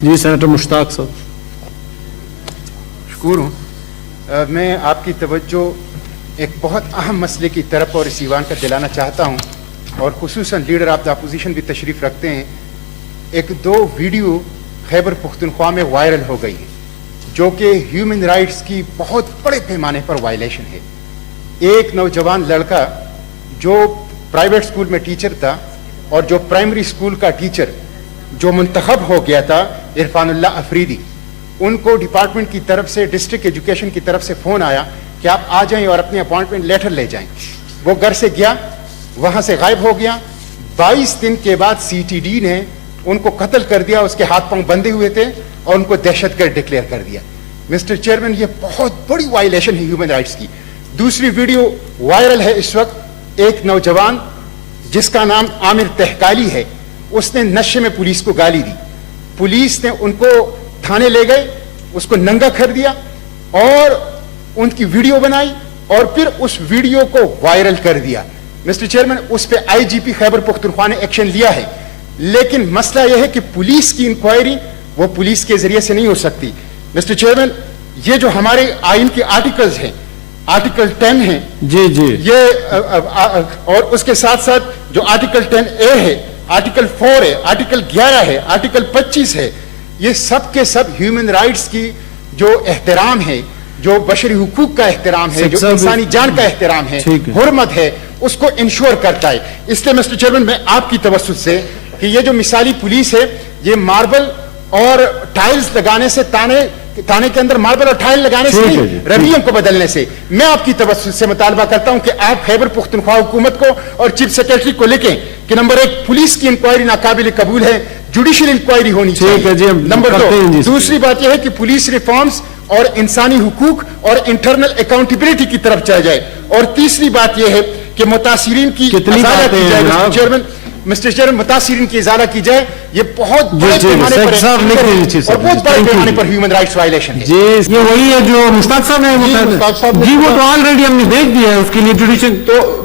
جی senator مشتاق صاحب شکور ہوں. میں آپ کی توجہ ایک بہت اہم مسئلے کی طرف اور اس ایوان کا دلانا چاہتا ہوں، اور خصوصاً لیڈر آف دا اپوزیشن بھی تشریف رکھتے ہیں. ایک دو ویڈیو خیبر پختونخوا میں وائرل ہو گئی ہے جو کہ ہیومن رائٹس کی بہت بڑے پیمانے پر وائلیشن ہے. ایک نوجوان لڑکا جو پرائیویٹ اسکول میں ٹیچر تھا اور جو پرائمری اسکول کا ٹیچر جو منتخب ہو گیا تھا عرفان اللہ افریدی، ان کو ڈپارٹمنٹ کی طرف سے ڈسٹرکٹ ایجوکیشن کی طرف سے فون آیا کہ آپ آ جائیں اور اپنی اپوائنٹمنٹ لیٹر لے جائیں. وہ گھر سے گیا، وہاں سے غائب ہو گیا. 22 دن کے بعد سی ٹی ڈی نے ان کو قتل کر دیا. اس کے ہاتھ پاؤں بندھے ہوئے تھے اور ان کو دہشت گرد ڈکلیئر کر دیا. مسٹر چیئرمین، یہ بہت بڑی وائلیشن ہے ہیومن رائٹس کی. دوسری ویڈیو وائرل ہے اس وقت. ایک نوجوان جس کا نام عامر تہکالی ہے، اس نے نشے میں پولیس کو گالی دی. پولیس نے ان کو تھانے لے گئے، اس کو ننگا کر دیا اور ان کی ویڈیو بنائی اور پھر اس ویڈیو کو وائرل کر دیا. مسٹر چیئرمین، اس پہ آئی جی پی خیبر پختونخوا نے ایکشن لیا ہے، لیکن مسئلہ یہ ہے کہ پولیس کی انکوائری وہ پولیس کے ذریعے سے نہیں ہو سکتی. مسٹر چیئرمین، یہ جو ہمارے آئین کے آرٹیکلز ہیں، آرٹیکل 10 ہے جی جی یہ اور اس کے ساتھ ساتھ جو آرٹیکل 10A ہے، آرٹیکل 4 ہے، آرٹیکل 11 ہے، آرٹیکل 25 ہے، یہ سب کے سب ہیومن رائٹس کی جو احترام ہے، جو بشری حقوق کا احترام ہے، جو انسانی جان کا احترام ہے، حرمت ہے، اس کو انشور کرتا ہے. اس لیے مسٹر چیئرمین، میں آپ کی توسط سے کہ یہ جو مثالی پولیس ہے، یہ ماربل اور ٹائلز لگانے سے تانے کے اندر ماربل اور ٹائل لگانے سے نہیں، رویوں کو بدلنے سے، میں آپ کی توسط سے مطالبہ کرتا ہوں کہ آپ خیبر پختونخوا حکومت کو اور چیف سیکرٹری کو لکھیں کہ نمبر 1، پولیس کی انکوائری ناقابل قبول ہے، جوڈیشل انکوائری ہونی چاہیے. نمبر 2، دوسری بات یہ ہے کہ پولیس ریفارمز اور انسانی حقوق اور انٹرنل اکاؤنٹیبلٹی کی طرف چلا جائے. اور تیسری بات یہ ہے کہ متاثرین کی ازالہ کی جائے. مسٹر چیئرمین، متاثرین کی ازالہ کی جائے. یہ بہت بڑے پیمانے پر اور بہت بڑے پیمانے پر ہیومن رائٹس وائلیشن ہے. جی یہ وہی ہے جو مشتاق صاحب نے جی وہ تو آلریڈی ہم نے دیکھ دیا ہے، اس کے لیے جوڈیشل تو